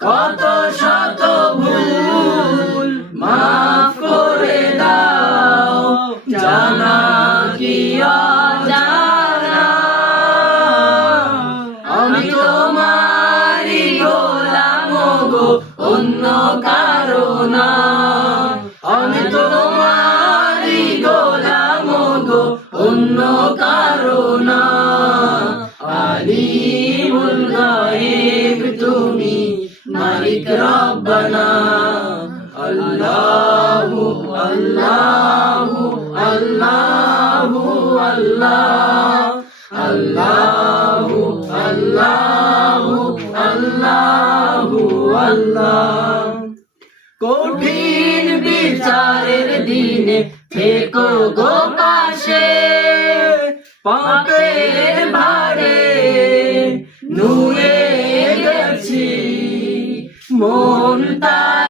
কত শত ভুল মাফ করে দাও, জানা কি অজানা। আমি তোমারই গোলাম গো, অন্য কারো না। আমি তোমারই গোলাম গো, অন্য কারো না। আলিমুল গায়েব তুমি, মালিক রব্বানা। আল্লাহু আল্লাহু আল্লাহু আল্লাহ, আল্লাহু আল্লাহু আল্লাহু আল্লাহ। কঠিন বিচারের দিনে থেকো গো পাশে, পাপের ভারে নুয়ে গেছি মনটা